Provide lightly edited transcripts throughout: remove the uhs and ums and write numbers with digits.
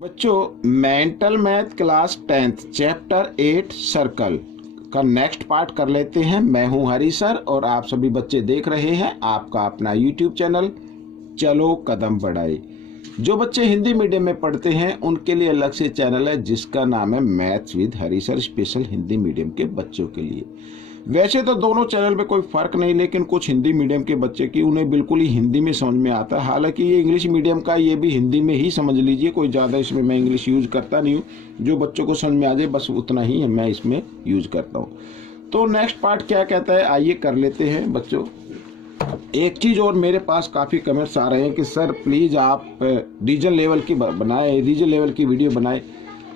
बच्चों mental math class 10th chapter 8 circle का next part कर लेते हैं। मैं हूं हरी सर और आप सभी बच्चे देख रहे हैं आपका अपना यूट्यूब चैनल चलो कदम बढ़ाए। जो बच्चे हिंदी मीडियम में पढ़ते हैं उनके लिए अलग से चैनल है जिसका नाम है maths with Hari sir special Hindi medium के बच्चों के लिए। वैसे तो दोनों चैनल में कोई फर्क नहीं, लेकिन कुछ हिंदी मीडियम के बच्चे की उन्हें बिल्कुल ही हिंदी में समझ में आता है। हालांकि ये इंग्लिश मीडियम का, ये भी हिंदी में ही समझ लीजिए, कोई ज़्यादा इसमें मैं इंग्लिश यूज करता नहीं हूँ। जो बच्चों को समझ में आ जाए बस उतना ही है मैं इसमें यूज करता हूँ। तो नेक्स्ट पार्ट क्या कहता है आइए कर लेते हैं बच्चों। एक चीज़ और मेरे पास काफ़ी कमेंट्स आ रहे हैं कि सर प्लीज़ आप रीजन लेवल की बनाए, रीजन लेवल की वीडियो बनाए।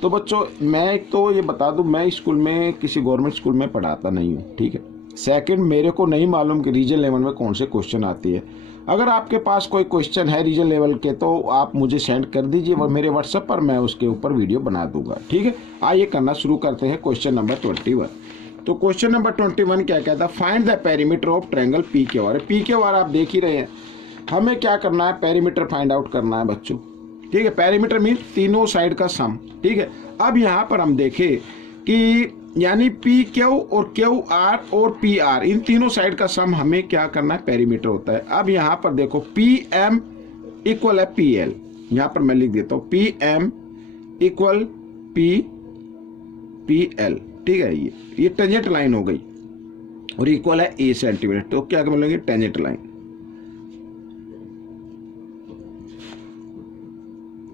तो बच्चों मैं एक तो ये बता दूं, मैं स्कूल में किसी गवर्नमेंट स्कूल में पढ़ाता नहीं हूँ, ठीक है। सेकंड, मेरे को नहीं मालूम कि रीजन लेवल में कौन से क्वेश्चन आती है। अगर आपके पास कोई क्वेश्चन है रीजन लेवल के तो आप मुझे सेंड कर दीजिए मेरे व्हाट्सएप पर, मैं उसके ऊपर वीडियो बना दूंगा, ठीक है। आइए करना शुरू करते हैं क्वेश्चन नंबर 21। तो क्वेश्चन नंबर 21 क्या कहता है, find the perimeter of triangle P Q R. P Q R आप देख ही रहे हैं, हमें क्या करना है, पेरीमीटर फाइंड आउट करना है बच्चों, ठीक है। पेरीमीटर मीन तीनों साइड का सम, ठीक है। अब यहाँ पर हम देखें कि यानी पी क्यू और क्यू आर और पी आर इन तीनों साइड का सम हमें क्या करना है, पेरीमीटर होता है। अब यहाँ पर देखो पी एम इक्वल है पी एल, यहाँ पर मैं लिख देता हूँ P M equal P L, ठीक है। ये टेंजेंट लाइन हो गई और इक्वल है ए सेंटीमीटर, तो क्या बोलेंगे टेंजेंट लाइन,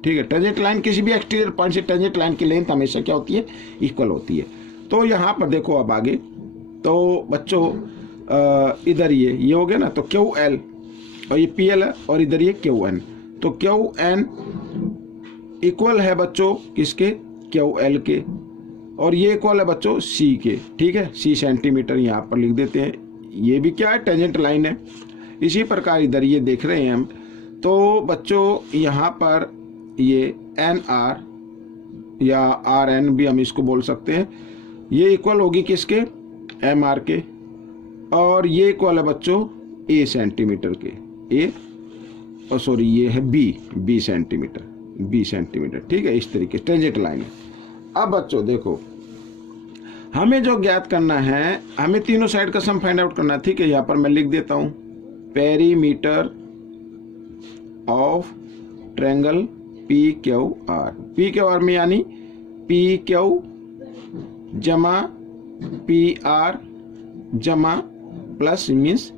ठीक है। टेंजेंट लाइन किसी भी एक्सटीरियर पॉइंट से टेंजेंट लाइन की लेंथ हमेशा क्या होती है, इक्वल होती है। तो यहाँ पर देखो अब आगे तो बच्चों इधर ये हो गया ना, तो क्यू एल और ये पी एल है और इधर ये क्यू एन, तो क्यू एन इक्वल है बच्चों किसके, क्यू एल के, और ये इक्वल है बच्चों सी के, ठीक है। सी सेंटीमीटर यहाँ पर लिख देते हैं, ये भी क्या है टेंजेंट लाइन है। इसी प्रकार इधर ये देख रहे हैं हम, तो बच्चों यहाँ पर ये एन आर या आर एन भी हम इसको बोल सकते हैं, ये इक्वल होगी किसके, एम आर के, और ये इक्वल है बच्चों ए सेंटीमीटर के, ए और सॉरी ये है बी सेंटीमीटर, ठीक है। इस तरीके टेंजेंट लाइन है। अब बच्चों देखो हमें जो ज्ञात करना है, हमें तीनों साइड का सम फाइंड आउट करना है, ठीक है। यहाँ पर मैं लिख देता हूँ perimeter of triangle P Q R में यानी पी क्यू जमा पी आर जमा प्लस मीन्स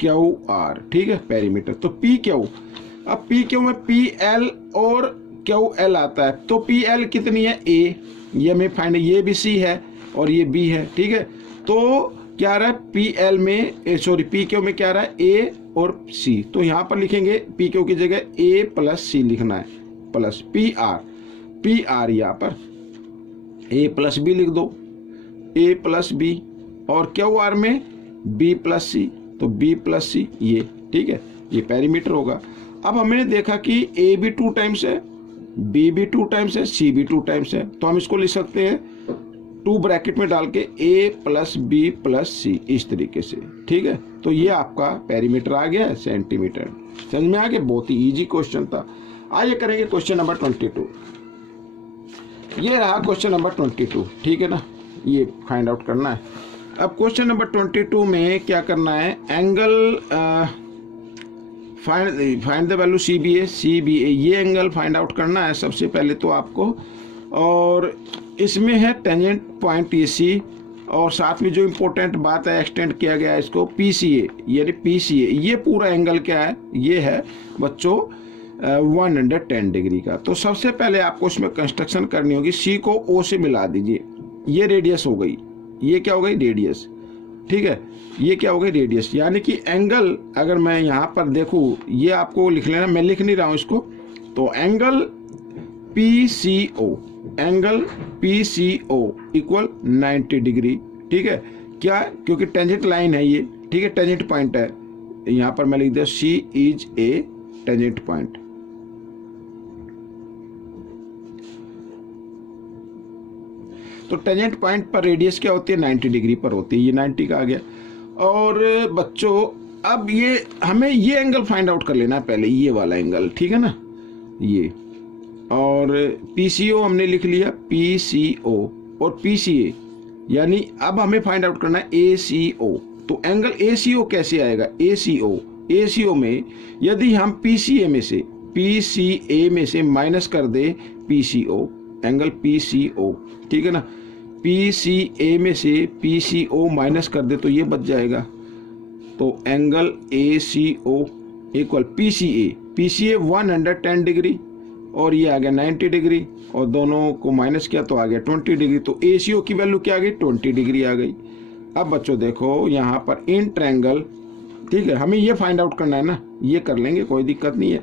क्यू आर, ठीक है, पेरीमीटर। तो पी क्यू, अब पी क्यू में पी एल और क्यू एल आता है, तो पी एल कितनी है ए, ये हमें फाइंड, ये भी सी है और ये बी है, ठीक है। तो क्या रहा है पी एल में सॉरी पी क्यू में क्या रहा है ए और सी, तो यहाँ पर लिखेंगे पी क्यू की जगह ए प्लस सी लिखना है, प्लस पी आर यहाँ पर ए प्लस बी लिख दो, ए प्लस बी, और क्यू आर में बी प्लस सी, तो बी प्लस सी ये, ठीक है, ये पेरीमीटर होगा। अब हमने देखा कि ए भी 2 टाइम्स है, बी भी 2 टाइम्स है, सी भी 2 टाइम्स है, तो हम इसको लिख सकते हैं 2 ब्रैकेट में डाल के ए प्लस बी प्लस सी, इस तरीके से, ठीक है। तो ये आपका पेरीमीटर आ गया है सेंटीमीटर। समझ में आ गया, बहुत ही इजी क्वेश्चन था। आइए करेंगे क्वेश्चन नंबर 22। ये रहा क्वेश्चन नंबर 22, ठीक है ना, ये फाइंड आउट करना है। अब क्वेश्चन नंबर 22 में क्या करना है, angle find the value C B A, ये एंगल फाइंड आउट करना है सबसे पहले तो आपको, और इसमें है टेंजेंट पॉइंट ये सी, और साथ में जो इम्पोर्टेंट बात है एक्सटेंड किया गया है इसको PCA, यानी PCA ये पूरा एंगल क्या है, ये है बच्चों 110 डिग्री का। तो सबसे पहले आपको इसमें कंस्ट्रक्शन करनी होगी, सी को ओ से मिला दीजिए, ये रेडियस हो गई, ये क्या हो गई रेडियस, ठीक है, ये क्या हो गई रेडियस, यानी कि एंगल अगर मैं यहाँ पर देखूँ, ये आपको लिख लेना, मैं लिख नहीं रहा हूँ इसको, तो एंगल PCO इक्वल 90 डिग्री, ठीक है। क्या, क्योंकि टेंजेंट लाइन है ये, ठीक है, टेंजेंट पॉइंट है, यहाँ पर मैं लिख दिया सी इज ए टेंजेंट पॉइंट। तो टेंजेंट पॉइंट पर रेडियस क्या होती है, 90 डिग्री पर होती है, ये 90 का आ गया। और बच्चों अब ये हमें ये एंगल फाइंड आउट कर लेना है पहले, ये वाला एंगल, ठीक है ना, ये और PCO हमने लिख लिया, PCO और PCA, यानी अब हमें फाइंड आउट करना है ACO। तो एंगल ACO कैसे आएगा? ACO में यदि हम PCA में से माइनस कर दे PCO, एंगल PCO, ठीक है ना, PCA में से PCO माइनस कर दे तो ये बच जाएगा। तो angle ACO equal PCA 110 degree और ये आ गया 90 डिग्री, और दोनों को माइनस किया तो आ गया 20 डिग्री। तो ACO की वैल्यू क्या आ गई? 20 डिग्री आ गई। अब बच्चों देखो यहाँ पर इन ट्रायंगल, ठीक है, हमें ये फाइंड आउट करना है ना, ये कर लेंगे, कोई दिक्कत नहीं है।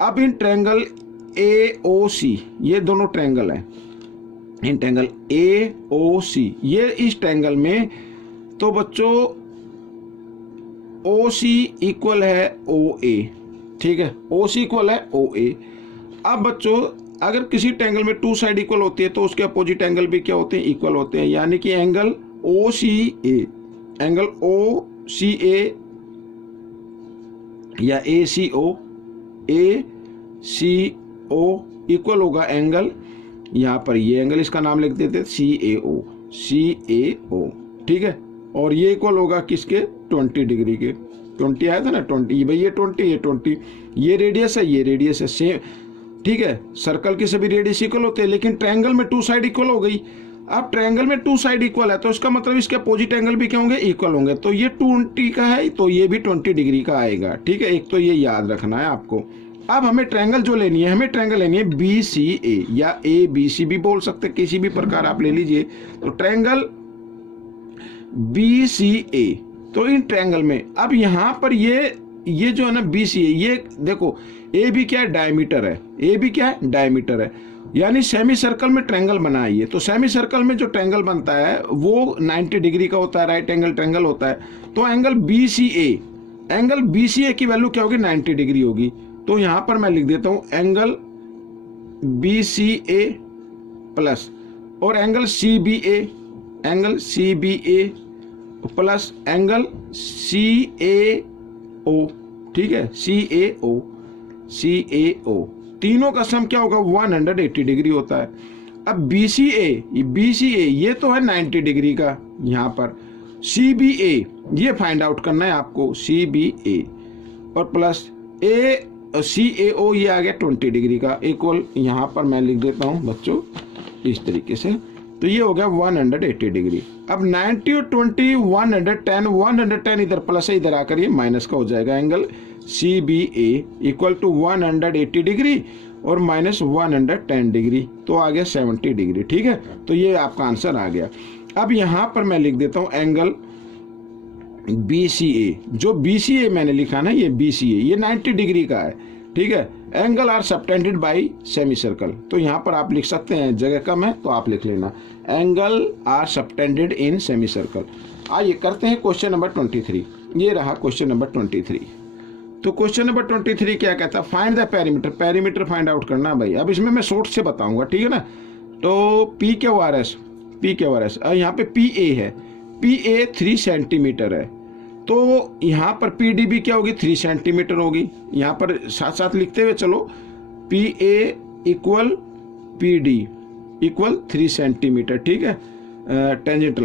अब इन ट्रायंगल AOC, ये दोनों ट्रायंगल हैं, इन ट्रायंगल AOC, ये इस ट्रायंगल में, तो बच्चों OC इक्वल है OA, ठीक है, OC इक्वल है OA। अब बच्चों अगर किसी ट्रायंगल में टू साइड इक्वल होती है तो उसके अपोजिट एंगल भी क्या होते हैं? इक्वल होते हैं, यानी कि एंगल OCA या ACO इक्वल होगा एंगल, यहाँ पर ये एंगल इसका नाम लिख देते CAO, ठीक है, और ये इक्वल होगा किसके? 20 डिग्री के। 20 आया था ना, 20, भाई ये 20, ये रेडियस है, ये रेडियस है, सेम, ठीक है। सर्कल के सभी रेडियस इक्वल होते हैं, लेकिन ट्रायंगल में टू साइड इक्वल हो गई। अब ट्रायंगल में टू साइड इक्वल है तो इसका मतलब इसके अपोजिट एंगल भी क्या होंगे? इक्वल होंगे। तो ये 20 का है तो ये भी 20 डिग्री का आएगा, ठीक है, एक तो ये याद रखना है आपको। अब हमें ट्रायंगल जो लेनी है, हमें ट्रायंगल लेनी है BCA या ABC भी बोल सकते, किसी भी प्रकार आप ले लीजिए। तो ट्रायंगल BCA, तो इन ट्रायंगल में अब यहाँ पर ये जो है ना BCA, ये देखो AB क्या है? डायमीटर है, AB क्या है? डायमीटर है, यानी सेमी सर्कल में ट्रायंगल बनाइए। तो सेमी सर्कल में जो ट्रायंगल बनता है वो 90 डिग्री का होता है, राइट एंगल ट्रायंगल होता है। तो एंगल BCA की वैल्यू क्या होगी? 90 डिग्री होगी। तो यहां पर मैं लिख देता हूं एंगल BCA प्लस और angle CBA plus angle CAO, ठीक है, CAO, तीनों का सम क्या होगा? 180 डिग्री होता है। अब BCA ये तो है 90 डिग्री का, यहाँ पर CBA ये फाइंड आउट करना है आपको, CBA और प्लस CAO ये आ गया 20 डिग्री का, इक्वल यहाँ पर मैं लिख देता हूँ बच्चों इस तरीके से। तो ये हो गया 180 डिग्री। अब 90 और 20 110 इधर प्लस है, इधर आकर ये माइनस का हो जाएगा। Angle CBA equal to 180 degree और माइनस 110 डिग्री, तो आ गया 70 डिग्री, ठीक है। तो ये आपका आंसर आ गया। अब यहाँ पर मैं लिख देता हूँ एंगल BCA, जो BCA मैंने लिखा ना, ये BCA ये 90 डिग्री का है, ठीक है। Angle are subtended by semicircle, तो यहाँ पर आप लिख सकते हैं, जगह कम है तो आप लिख लेना, angle are subtended in semicircle. आइए करते हैं क्वेश्चन नंबर 23। ये रहा क्वेश्चन नंबर 23। तो क्वेश्चन नंबर 23 क्या कहता है? Find the perimeter find out करना भाई। अब इसमें मैं शॉर्ट से बताऊंगा, ठीक है ना। तो PQRS यहाँ पे PA है, PA 3 सेंटीमीटर है, तो यहाँ पर PD भी क्या होगी? 3 सेंटीमीटर होगी। यहाँ पर साथ साथ लिखते हुए चलो, PA equal PD equal 3 centimetre, ठीक है। टेंजेंट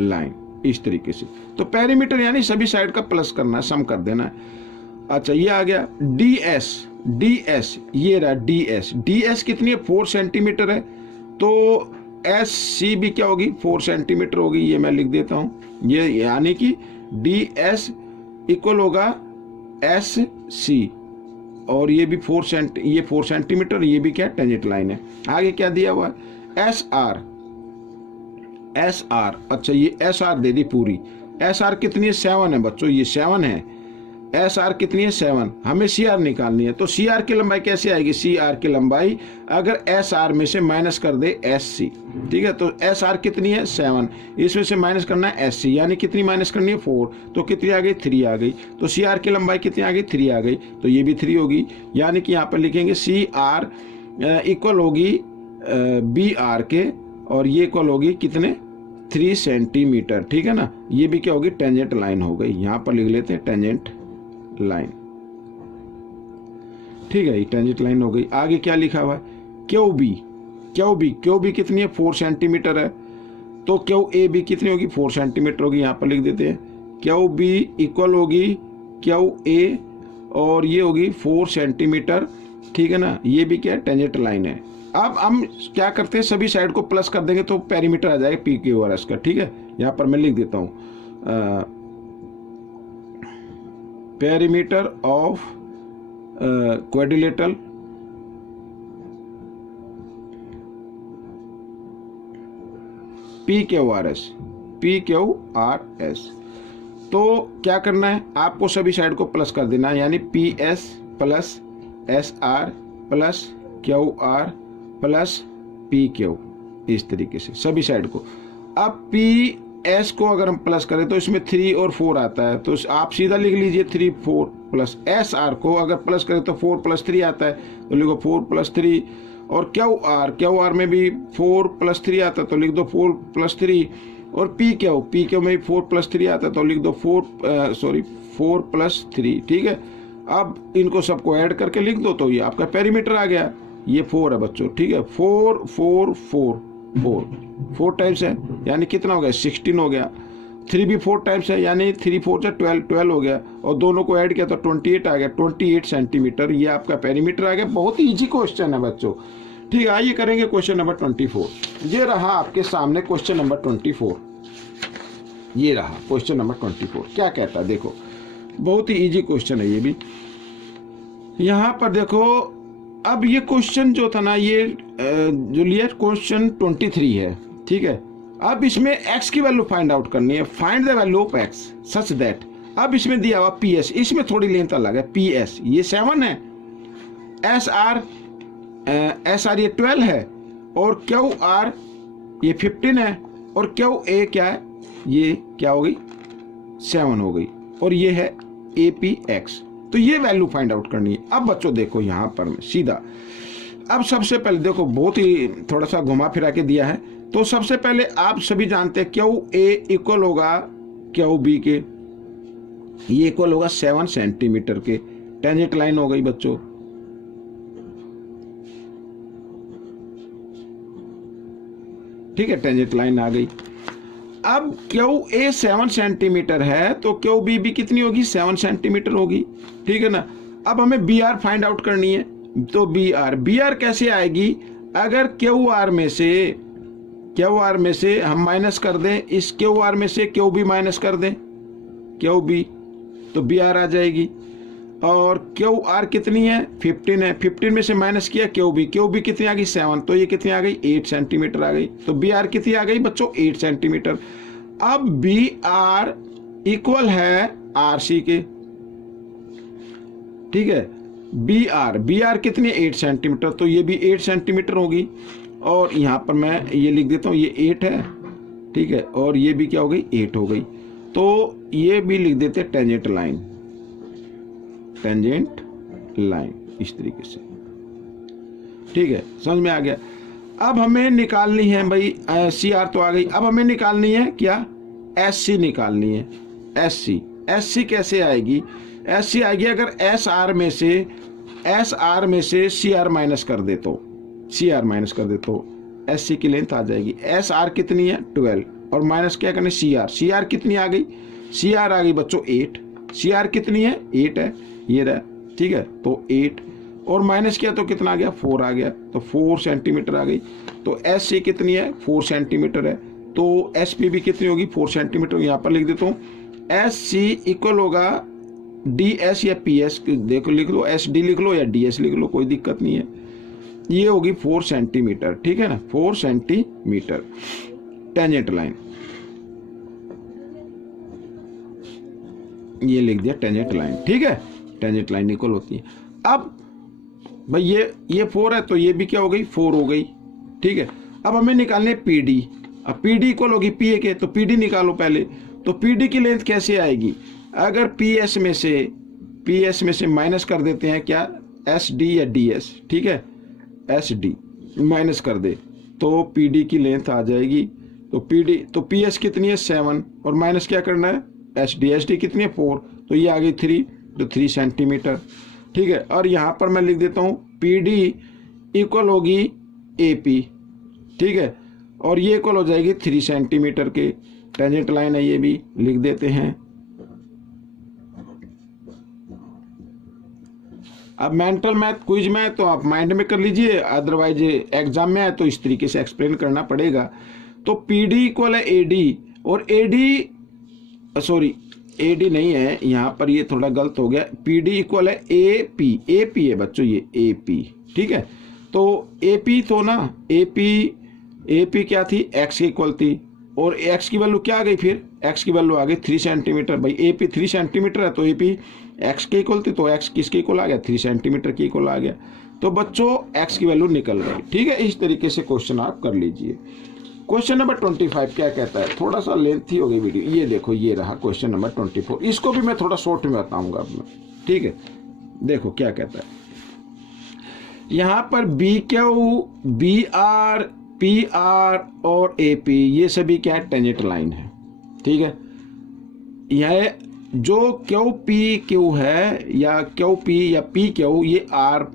लाइन इस तरीके से। तो पेरीमीटर यानी सभी साइड का प्लस करना, सम कर देना है। अच्छा ये आ गया DS, ये रहा DS कितनी है? 4 सेंटीमीटर है। तो SC भी क्या होगी? 4 सेंटीमीटर होगी, ये मैं लिख देता हूं, ये यानी कि DS इक्वल होगा SC, और ये भी 4 सेंटीमीटर, ये भी क्या? टेंजेंट लाइन है। आगे क्या दिया हुआ है? SR, अच्छा ये SR दे दी पूरी। SR कितनी है? 7 है बच्चों, ये 7 है। SR कितनी है? 7। हमें CR निकालनी है, तो CR की लंबाई कैसे आएगी? CR की लंबाई अगर SR में से माइनस कर दे SC, ठीक है। तो SR कितनी है? 7, इसमें से माइनस करना है SC, यानी कितनी माइनस करनी है? 4, तो कितनी आ गई? 3 आ गई। तो CR की लंबाई कितनी आ गई? 3 आ गई, तो ये भी 3 होगी, यानी कि यहाँ पर लिखेंगे CR इक्वल होगी BR के, और ये इक्वल होगी कितने? 3 सेंटीमीटर, ठीक है ना। ये भी क्या होगी? टेंजेंट लाइन हो गई। यहाँ पर लिख लेते हैं टेंजेंट लाइन, ठीक है, ये टेंजेंट लाइन हो गई। आगे क्या लिखा हुआ है, क्यू बी, क्यू बी कितनी है 4 सेंटीमीटर है, तो क्यू ए बी कितनी होगी 4 सेंटीमीटर होगी। यहाँ पर लिख देते हैं क्यू बी इक्वल होगी क्यू ए और ये होगी 4 सेंटीमीटर, ठीक है ना। ये भी क्या है, टेंजेंट लाइन है। अब हम क्या करते हैं, सभी साइड को प्लस कर देंगे तो पेरीमीटर आ जाएगा पी क्यू आर एस का, ठीक है। यहाँ पर मैं लिख देता हूँ perimeter of quadrilateral P Q R S. तो क्या करना है, आपको सभी साइड को प्लस कर देना है, यानी P S plus S R plus Q R plus P Q, इस तरीके से सभी साइड को। अब पी एस को अगर हम प्लस करें तो इसमें 3 और 4 आता है, तो आप सीधा लिख लीजिए 3 4 प्लस एस आर को अगर प्लस करें तो 4 + 3 आता है, तो लिखो 4 + 3। और क्यू आर में भी 4 + 3 आता है, तो लिख दो 4 + 3। और पी क्यू में भी 4 + 3 आता है, तो लिख दो 4 + 3, ठीक है। अब इनको सबको ऐड करके लिख दो, तो ये आपका पेरीमीटर आ गया। ये 4 है बच्चों, ठीक है, 4 4 4 4 4 टाइम्स है, यानी कितना हो गया 16 हो गया। 3 भी 4 टाइम्स है, यानी 3 4 से 12 हो गया, और दोनों को ऐड किया तो 28 आ गया, 28 सेंटीमीटर। ये आपका पेरीमीटर आ गया। बहुत ही ईजी क्वेश्चन है बच्चों, ठीक है। आइए करेंगे क्वेश्चन नंबर 24। ये रहा आपके सामने क्वेश्चन नंबर 24, ये रहा क्वेश्चन नंबर 24। क्या कहता है देखो, बहुत ही इजी क्वेश्चन है ये भी। यहाँ पर देखो, अब ये क्वेश्चन जो था ना, ये जो लिया क्वेश्चन 23 है, ठीक है। अब इसमें x की वैल्यू फाइंड आउट करनी है, find the value of x such that. अब इसमें दिया हुआ पी एस, इसमें थोड़ी लेंथ अलग है। पी एस ये 7 है, एस आर ये 12 है, और क्यू आर ये 15 है, और क्यू ए क्या है, ये क्या हो गई 7 हो गई, और ये है ए पी एक्स। तो ये वैल्यू फाइंड आउट करनी है। अब बच्चों देखो यहाँ पर मैं सीधा, अब सबसे पहले देखो बहुत ही थोड़ा सा घुमा फिरा के दिया है। तो सबसे पहले आप सभी जानते हैं क्यू ए इक्वल होगा क्यू बी के, ये इक्वल होगा 7 सेंटीमीटर के। टेंजेंट लाइन हो गई बच्चों, ठीक है, टेंजेंट लाइन आ गई। अब क्यू ए 7 सेंटीमीटर है, तो क्यू बी भी कितनी होगी 7 सेंटीमीटर होगी, ठीक है ना। अब हमें बी आर फाइंड आउट करनी है, तो बी आर कैसे आएगी, अगर क्यू आर में से हम माइनस कर दें, इस क्यू आर में से क्यू बी माइनस कर दें, क्यू बी, तो बी आर आ जाएगी। और क्यू आर कितनी है 15 है, 15 में से माइनस किया क्यू बी कितनी आ गई 7, तो ये कितनी आ गई 8 सेंटीमीटर आ गई। तो बी आर कितनी आ गई बच्चों 8 सेंटीमीटर। अब बी आर इक्वल है आर सी के, ठीक है। बी आर कितनी है 8 सेंटीमीटर, तो ये भी 8 सेंटीमीटर होगी। और यहां पर मैं ये लिख देता हूं, ये 8 है, ठीक है, और ये भी क्या हो गई 8 हो गई। तो ये भी लिख देते टेंजेंट लाइन इस तरीके से, ठीक है, समझ में आ गया। अब हमें निकालनी है भाई सी आर तो आ गई, अब हमें निकालनी है क्या एस सी निकालनी है। एस सी कैसे आएगी, एस सी आएगी अगर एस आर में से सी आर माइनस कर दे तो एस सी की लेंथ आ जाएगी। एस आर कितनी है 12, और माइनस क्या करने सी आर कितनी आ गई, सी आर आ गई बच्चों 8, सी आर कितनी है 8 है, ये रहा, ठीक है। तो 8 और माइनस किया तो कितना आ गया 4 आ गया, तो 4 सेंटीमीटर आ गई। तो एस सी कितनी है 4 सेंटीमीटर है, तो एस पी भी कितनी होगी 4 सेंटीमीटर। यहाँ पर लिख देता हूँ एस सी इक्वल होगा डी एस या पी एस, देखो लिख लो, एस डी लिख लो या डी एस लिख लो, कोई दिक्कत नहीं है। ये होगी 4 सेंटीमीटर, ठीक है ना, 4 सेंटीमीटर टेंजेंट लाइन, ये लिख दिया टेंजेंट लाइन, ठीक है। टेंजेंट लाइन इक्वल होती है। अब भाई ये 4 है, तो ये भी क्या हो गई 4 हो गई, ठीक है। अब हमें निकालने पी डी, अब पी डी इक्वल होगी पी ए के, तो पी डी निकालो पहले। तो पी डी की लेंथ कैसे आएगी, अगर पी एस में से माइनस कर देते हैं क्या एस डी या डी एस, ठीक है, एस डी माइनस कर दे तो पी डी की लेंथ आ जाएगी। तो पी एस कितनी है 7, और माइनस क्या करना है एस डी कितनी है 4, तो ये आ गई 3, तो 3 सेंटीमीटर। ठीक है। और यहाँ पर मैं लिख देता हूँ पी डी इक्वल होगी ए पी, ठीक है, और ये इक्वल हो जाएगी 3 सेंटीमीटर के। टेंजेंट लाइन है, ये भी लिख देते हैं। अब मेंटल मैथ क्विज में तो आप माइंड में कर लीजिए, अदरवाइज एग्जाम में है तो इस तरीके से एक्सप्लेन करना पड़ेगा। तो पी डी इक्वल है ए डी, और A D sorry A D नहीं है, यहाँ पर ये थोड़ा गलत हो गया। पी डी इक्वल है ए पी है बच्चों, ये ए पी, ठीक है। तो ए पी तो ना ए पी क्या थी, एक्स की इक्वल थी, और एक्स की वैल्यू क्या आ गई, फिर एक्स की वैल्यू आ गई 3 सेंटीमीटर। भाई ए पी 3 सेंटीमीटर है तो ए पी एक्स के इक्वल थी, तो एक्स किसके इक्वल आ गया, 3 सेंटीमीटर के इक्वल आ गया। तो बच्चों एक्स की वैल्यू निकल गई, ठीक है। इस तरीके से क्वेश्चन आप कर लीजिए। क्वेश्चन नंबर 25 क्या कहता है, थोड़ा सा लेंथी हो गई वीडियो, ये देखो ये रहा क्वेश्चन नंबर 24। इसको भी मैं थोड़ा शॉर्ट में बताऊंगा अब मैं, ठीक है। देखो क्या कहता है यहाँ पर B Q, B R, P R और ए पी, ये सभी क्या है, टेंजेंट लाइन है, ठीक है। यह जो क्यू पी क्यू है या क्यू पी या पी क्यू, ये आर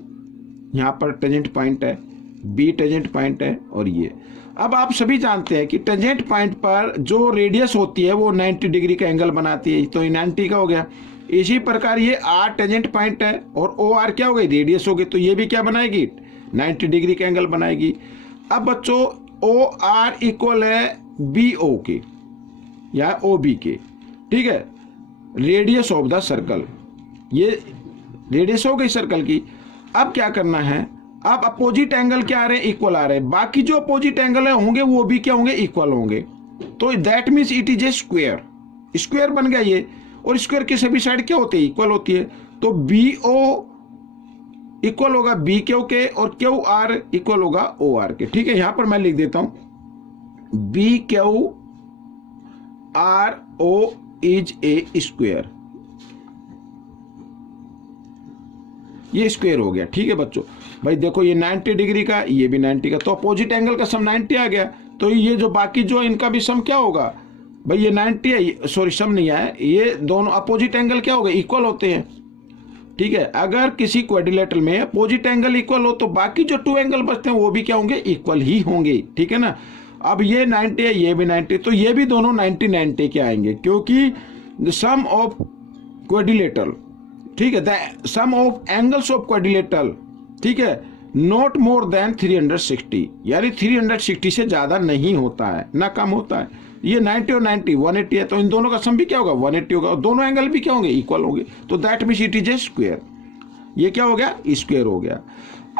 यहाँ पर टेंजेंट पॉइंट है, बी टेंजेंट पॉइंट है, और ये अब आप सभी जानते हैं कि टेंजेंट पॉइंट पर जो रेडियस होती है वो 90 डिग्री का एंगल बनाती है, तो ये 90 का हो गया। इसी प्रकार ये आर टेंजेंट पॉइंट है और ओ आर क्या हो गई, रेडियस हो गई, तो ये भी क्या बनाएगी, 90 डिग्री का एंगल बनाएगी। अब बच्चों ओ आर इक्वल है बी ओ के या ओ बी के, ठीक है, रेडियस ऑफ द सर्कल, ये रेडियस हो गई सर्कल की। अब क्या करना है, अब अपोजिट एंगल क्या आ रहे हैं, इक्वल आ रहे हैं। बाकी जो अपोजिट एंगल है होंगे वो भी क्या होंगे, इक्वल होंगे। तो that means it is a square, square बन गया ये, और स्क्वायर की सभी साइड क्या होती है, इक्वल होती है। तो बी ओ इक्वल होगा बी क्यू के, और क्यू आर इक्वल होगा ओ आर के, ठीक है। यहां पर मैं लिख देता हूं B Q R O is a square, ये स्क्वायर हो गया, ठीक है बच्चों। भाई देखो ये 90 डिग्री का, ये भी 90 का, तो अपोजिट एंगल का सम 90 आ गया। तो ये जो बाकी जो इनका भी सम क्या होगा, भाई ये 90 है, सॉरी सम नहीं आया, ये दोनों अपोजिट एंगल क्या हो गए, इक्वल होते हैं, ठीक है। अगर किसी क्वाड्रिलेटरल में अपोजिट एंगल इक्वल हो तो बाकी जो 2 एंगल बचते हैं वो भी क्या होंगे, इक्वल ही होंगे, ठीक है ना। अब ये 90 है, ये भी 90, तो ये भी दोनों 90 के आएंगे, क्योंकि सम ऑफ क्वाड्रिलेटरल, ठीक है, the sum of angles of quadrilateral, ठीक है, नॉट मोर देन 360, यानी 360 से ज्यादा नहीं होता है, ना कम होता है। ये 90 और 90 180 है, तो इन दोनों का सम भी क्या होगा, 180 होगा, और दोनों एंगल भी क्या होंगे, इक्वल होंगे। तो that means it is a square, ये क्या हो गया, स्क्वायर हो गया।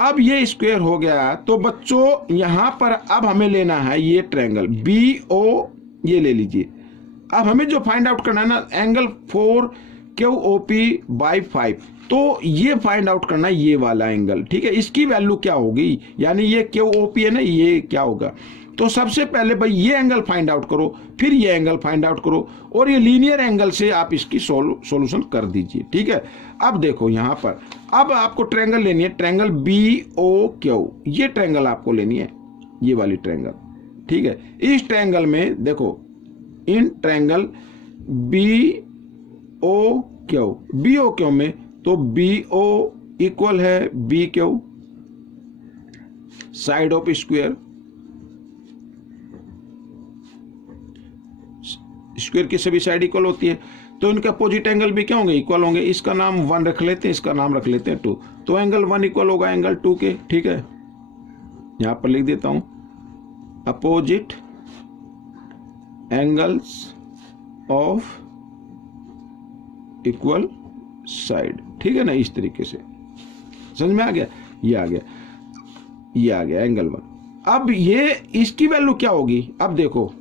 अब ये स्क्वायर हो गया, तो बच्चों यहां पर अब हमें लेना है ये ट्रायंगल बी ओ, ये ले लीजिए। अब हमें जो फाइंड आउट करना है ना, angle 4 Q O P by 5, तो ये फाइंड आउट करना है ये वाला एंगल, ठीक है। इसकी वैल्यू क्या होगी, यानी ये क्यू ओ पी है ना, ये क्या होगा। तो सबसे पहले भाई ये एंगल फाइंड आउट करो, फिर ये एंगल फाइंड आउट करो, और ये लीनियर एंगल से आप इसकी सॉल्यूशन कर दीजिए, ठीक है। अब देखो यहां पर अब आपको ट्रायंगल लेनी है, ट्रायंगल बी ओ क्यू, ये ट्रायंगल आपको लेनी है, ये वाली ट्रायंगल, ठीक है। इस ट्रायंगल में देखो, in triangle B O Q में, तो बी ओ इक्वल है B Q side of square, square की सभी साइड इक्वल होती है, तो इनके अपोजिट एंगल भी क्या होंगे, इक्वल होंगे। इसका नाम 1 रख लेते हैं, इसका नाम रख लेते हैं 2, तो एंगल 1 इक्वल होगा एंगल 2 के, ठीक है। यहां पर लिख देता हूं opposite angles of equal side, ठीक है ना, इस तरीके से समझ में आ गया, ये आ गया, ये आ गया एंगल 1। अब ये इसकी वैल्यू क्या होगी, अब देखो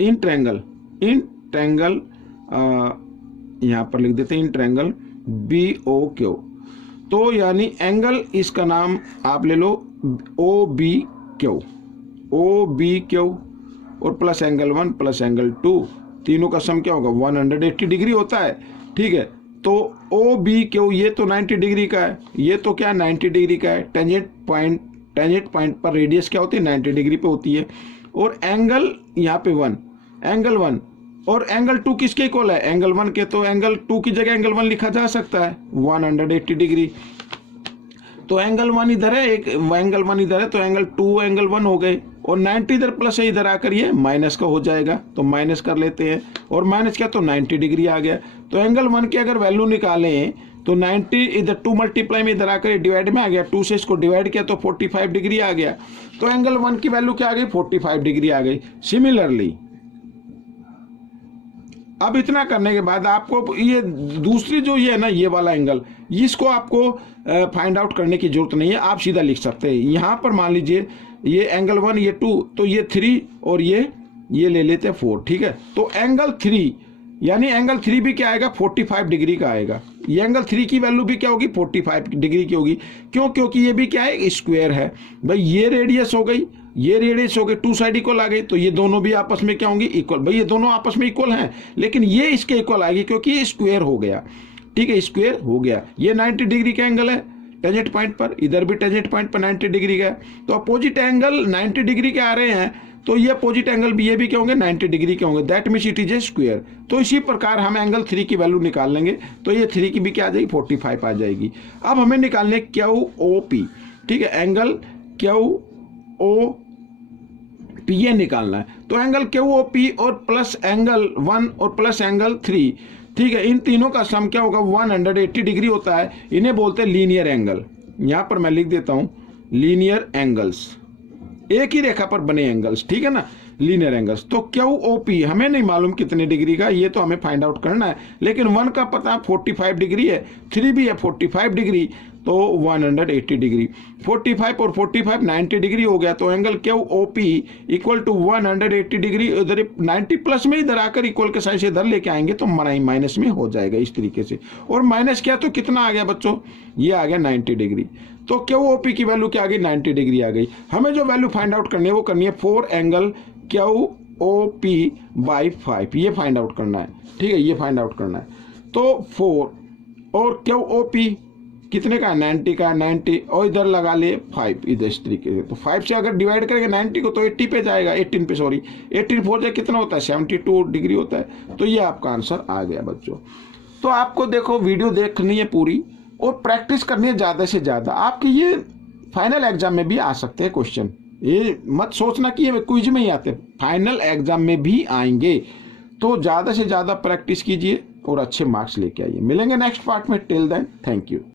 इन ट्रायंगल यहां पर लिख देते हैं in triangle B O Q, तो यानी एंगल इसका नाम आप ले लो ओ बी क्यू और प्लस एंगल 1 प्लस एंगल 2, तीनों का सम क्या होगा, 180 डिग्री होता है, ठीक है। तो ओ बी क्यू ये तो 90 डिग्री का है, ये तो क्या 90 डिग्री का है। टेंजेंट पॉइंट पर रेडियस क्या होती है, 90 डिग्री पे होती है, और एंगल यहाँ पे 1, एंगल 1 और एंगल 2 किसके इक्वल है, एंगल 1 के, तो एंगल 2 की जगह एंगल 1 लिखा जा सकता है 180 डिग्री। तो एंगल 1 इधर है, एक एंगल 1 इधर है, तो एंगल 2 एंगल 1 हो गए, और 90 इधर प्लस है, इधर आकर ये माइनस का हो जाएगा, तो माइनस कर लेते हैं, और माइनस क्या, तो 90 डिग्री आ गया। तो एंगल 1 की अगर वैल्यू निकालें तो 90 इधर 2 मल्टीप्लाई में इधर आकर डिवाइड में आ गया, 2 से इसको डिवाइड किया तो 45 डिग्री आ गया। तो एंगल 1 की वैल्यू क्या आ गई, 45 डिग्री आ गई। सिमिलरली अब इतना करने के बाद आपको ये दूसरी जो ये है ना, ये वाला एंगल, इसको आपको फाइंड आउट करने की जरूरत नहीं है, आप सीधा लिख सकते हैं। यहाँ पर मान लीजिए ये एंगल 1 ये 2, तो ये 3 और ये ले लेते हैं 4, ठीक है। तो एंगल 3 यानी एंगल 3 भी क्या आएगा, 45 डिग्री का आएगा। ये एंगल 3 की वैल्यू भी क्या होगी, 45 डिग्री की होगी। क्यों, क्योंकि ये भी क्या है, स्क्वायर है भाई। ये रेडियस हो गई, ये रेडियस हो गई, 2 साइड इक्वल आ गई, तो ये दोनों भी आपस में क्या होंगी, इक्वल। भाई ये दोनों आपस में इक्वल हैं, लेकिन ये इसके इक्वल आएगी क्योंकि ये स्क्वायर हो गया, ठीक है, स्क्वायर हो गया। ये 90 डिग्री का एंगल है टेंजेंट पॉइंट पर, इधर भी टेंजेंट पॉइंट पर 90 डिग्री का है। तो अपोजिट एंगल 90 डिग्री के आ रहे हैं, तो ये अपोजिट एंगल भी, ये भी क्या होंगे, 90 डिग्री के होंगे। That means it is a square. तो इसी प्रकार हम एंगल 3 की वैल्यू निकाल लेंगे, तो ये 3 की भी क्या आ जाएगी, 45 आ जाएगी। अब हमें निकालने QOP, ठीक है, एंगल QOP ये निकालना है। तो एंगल QOP और प्लस एंगल 1 और प्लस एंगल 3, ठीक है, इन तीनों का सम क्या होगा, 180 डिग्री होता है। इन्हें बोलते हैं लीनियर एंगल। यहां पर मैं लिख देता हूं लीनियर एंगल्स, एक ही रेखा पर बने एंगल्स, ठीक है ना, लीनियर एंगल्स। तो QOP हमें नहीं मालूम कितने डिग्री का, ये तो हमें फाइंड आउट करना है, लेकिन 1 का पता 45 डिग्री है, 3 भी है 45 डिग्री, तो 180 डिग्री। 45 और 45 90 डिग्री हो गया। तो angle QOP equal to 180 degree. इधर 90 प्लस में इधर आकर इक्वल के साइड से इधर लेके आएंगे तो माइनस में हो जाएगा इस तरीके से। और माइनस क्या, तो कितना आ गया बच्चों, ये आ गया 90 डिग्री। तो QOP की वैल्यू क्या आ गई, 90 डिग्री आ गई। हमें जो वैल्यू फाइंड आउट करनी है वो करनी है 4 एंगल QOP बाई 5, ये फाइंड आउट करना है, ठीक है, ये फाइंड आउट करना है। तो 4 और QOP कितने का, 90 का, 90 और इधर लगा ले 5, इधर इस तरीके से। तो 5 से अगर डिवाइड करेंगे 90 को तो 80 पे जाएगा, 18 पे, सॉरी 18 4 जाए कितना होता है, 72 डिग्री होता है। तो ये आपका आंसर आ गया बच्चों। तो आपको देखो वीडियो देखनी है पूरी और प्रैक्टिस करनी है ज़्यादा से ज़्यादा। आपके ये फाइनल एग्जाम में भी आ सकते हैं क्वेश्चन, ये मत सोचना कि ये क्विज में ही आते, फाइनल एग्जाम में भी आएंगे। तो ज़्यादा से ज़्यादा प्रैक्टिस कीजिए और अच्छे मार्क्स लेके आइए। मिलेंगे नेक्स्ट पार्ट में, टिल देन थैंक यू।